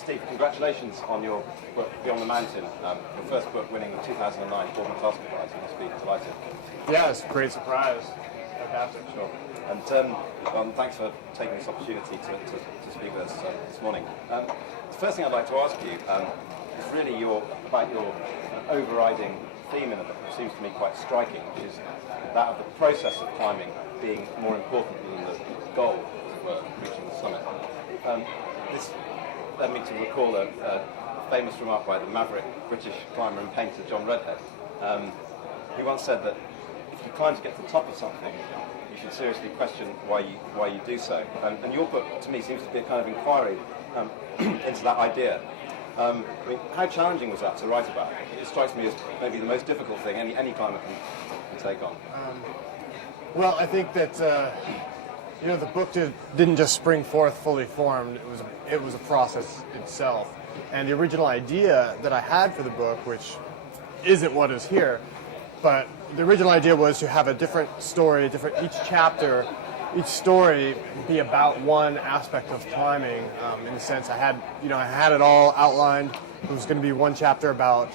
Steve, congratulations on your book, Beyond the Mountain, your first book winning the 2009 Gordon Tasker Prize. You must be delighted. Yeah, it's a great surprise. Fantastic. Sure. And thanks for taking this opportunity to speak with us this morning. The first thing I'd like to ask you is really about your overriding theme in the book, which seems to me quite striking, which is that of the process of climbing being more important than the goal, as it were, reaching the summit. This led me to recall a famous remark by the maverick British climber and painter John Redhead, who once said that if you climb to get to the top of something, you should seriously question why you do so. And your book, to me, seems to be a kind of inquiry into that idea. I mean, how challenging was that to write about? It strikes me as maybe the most difficult thing any climber can take on. Well, I think that the book didn't just spring forth fully formed. It was a process itself. And the original idea that I had for the book, which isn't what is here, but the original idea was to have a different story, each story be about one aspect of climbing. In a sense, I had it all outlined. It was going to be one chapter about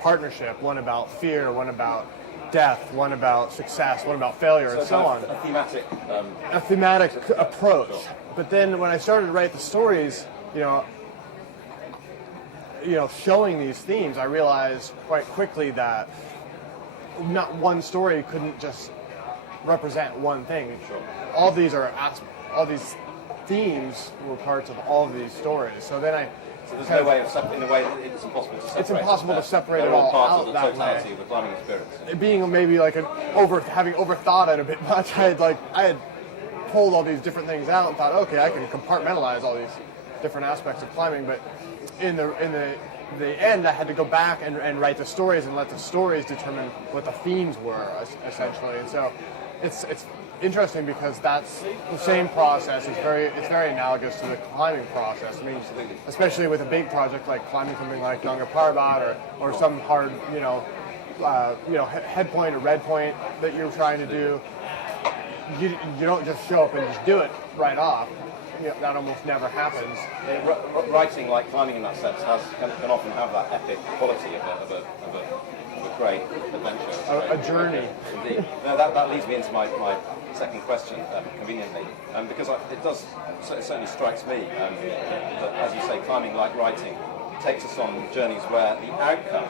partnership, one about fear, one about death, one about success, one about failure, and so on. A thematic approach. Sure. But then when I started to write the stories, showing these themes, I realized quite quickly that not one story couldn't just represent one thing. Sure. All these themes were parts of all of these stories. So then So there's no way in a way it's impossible to separate. It's impossible to separate it all all parts out of the that totality way. of the climbing experience. It being maybe like having overthought it a bit much. I had pulled all these different things out and thought, okay, I can compartmentalize all these different aspects of climbing. But in the end, I had to go back and write the stories and let the stories determine what the themes were, essentially. And so it's interesting because that's the same process. It's very analogous to the climbing process. I mean, especially with a big project like climbing something like Nanga Parbat or some hard, head point or red point that you're trying to do. You don't just show up and just do it right off. That almost never happens. Writing like climbing in that sense can often have that epic quality of a great adventure. A journey. Indeed. No, that leads me into my second question, conveniently, because it certainly strikes me that, as you say, climbing like writing takes us on journeys where the outcome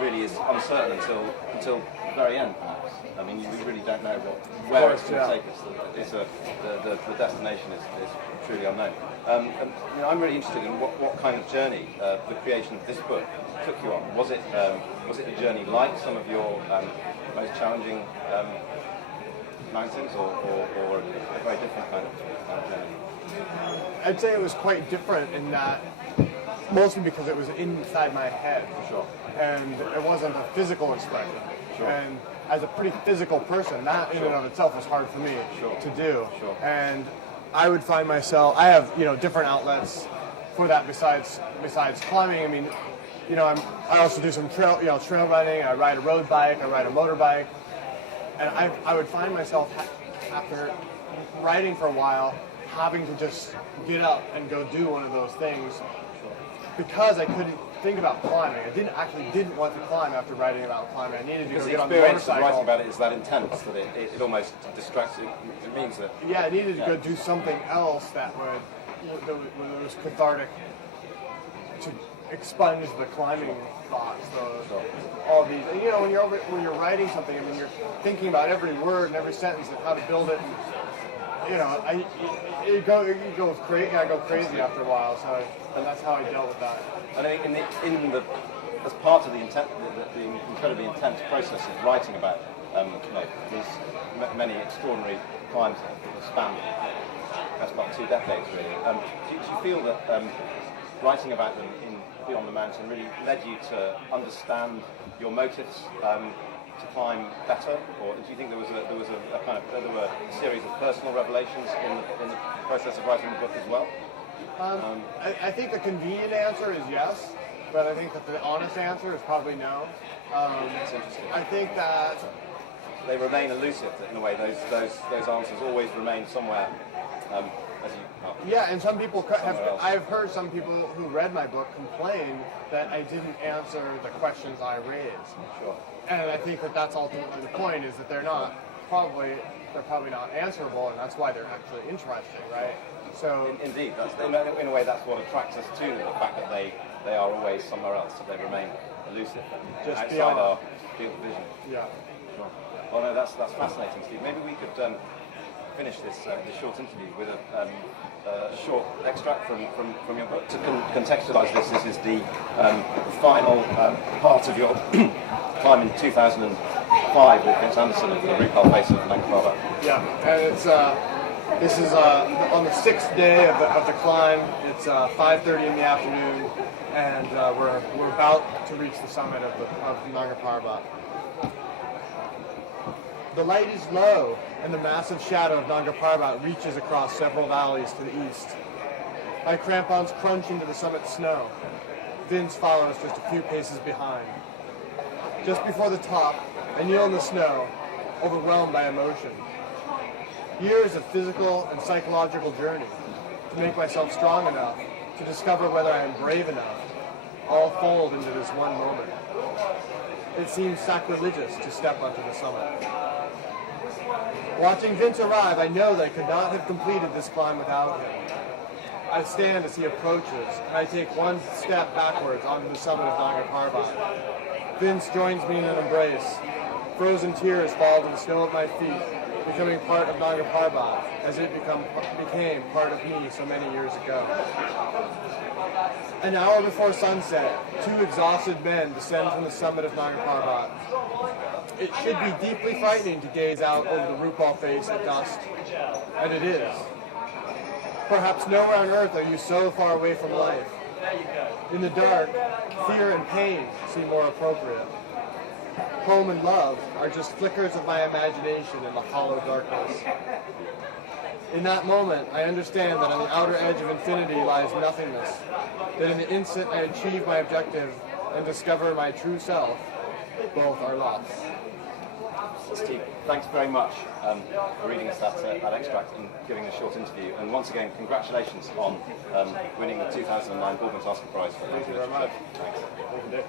really is uncertain until the very end, perhaps. I mean, we really don't know where it's going to take us. The destination is truly unknown. I'm really interested in what kind of journey the creation of this book took you on. Was it a journey like some of your most challenging mountains, or a very different kind of journey? I'd say it was quite different in that, mostly because it was inside my head. Sure. And it wasn't a physical expression. Sure. And as a pretty physical person, that in and of itself was hard for me to do. Sure. And I would find myself, I have different outlets for that besides climbing. I mean, I also do some trail running. I ride a road bike. I ride a motorbike. And I would find myself after riding for a while having to just get up and go do one of those things because I couldn't think about climbing. I didn't want to climb after writing about climbing. I needed to go get on the motorcycle. The experience of writing about it is that intense that it almost distracts you. It means that... Yeah, I needed to go do something else that was cathartic to expunge the climbing thoughts. All these, when you're writing something, I mean, you're thinking about every word and every sentence and how to build it. I go crazy after a while. So that's how I dealt with that. And I think as part of the incredibly intense process of writing about these many extraordinary climbs that span that's about 2 decades really. Do you feel that writing about them in Beyond the Mountain really led you to understand your motives to climb better, or do you think there were a series of personal revelations in the process of writing the book as well? I think the convenient answer is yes, but I think that the honest answer is probably no. That's interesting. I think that they remain elusive in a way. Those answers always remain somewhere as you are. Yeah, and some people have. Somewhere else. I've heard some people who read my book complain that I didn't answer the questions I raised. Sure. And I think that that's ultimately the point: is that they're probably not answerable, and that's why they're actually interesting, right? So Indeed, that's, in a way, that's what attracts us to them, the fact that they are always somewhere else, that they remain elusive, Just outside beyond. our field of vision. yeah. Sure. Well, no, that's fascinating, Steve. Maybe we could finish this short interview with a short extract from your book. To contextualise this is the final part of your climb in 2005 with Vince Anderson of the repel face of Nanga Parbat. Yeah, and it's this is on the 6th day of the climb. It's 5:30 in the afternoon, and we're about to reach the summit of Nanga Parbat. The light is low, and the massive shadow of Nanga Parbat reaches across several valleys to the east. My crampons crunch into the summit snow. Vince follows just a few paces behind. Just before the top, I kneel in the snow, overwhelmed by emotion. Years of physical and psychological journey to make myself strong enough to discover whether I am brave enough, all fold into this one moment. It seems sacrilegious to step onto the summit. Watching Vince arrive, I know that I could not have completed this climb without him. I stand as he approaches, and I take one step backwards onto the summit of Nanga Parbat. Vince joins me in an embrace. Frozen tears fall to the snow at my feet, becoming part of Nanga Parbat, as it became part of me so many years ago. An hour before sunset, two exhausted men descend from the summit of Nanga Parbat. It should be deeply frightening to gaze out over the Rupal face at dusk, and it is. Perhaps nowhere on earth are you so far away from life. In the dark, fear and pain seem more appropriate. Home and love are just flickers of my imagination in the hollow darkness. In that moment, I understand that on the outer edge of infinity lies nothingness, that in the instant I achieve my objective and discover my true self, both are lost. Steve, thanks very much for reading us that extract and giving a short interview. And once again, congratulations on winning the 2009 Baldwin Tasker Prize for Thank you very much. Thanks. Thank you, Dick.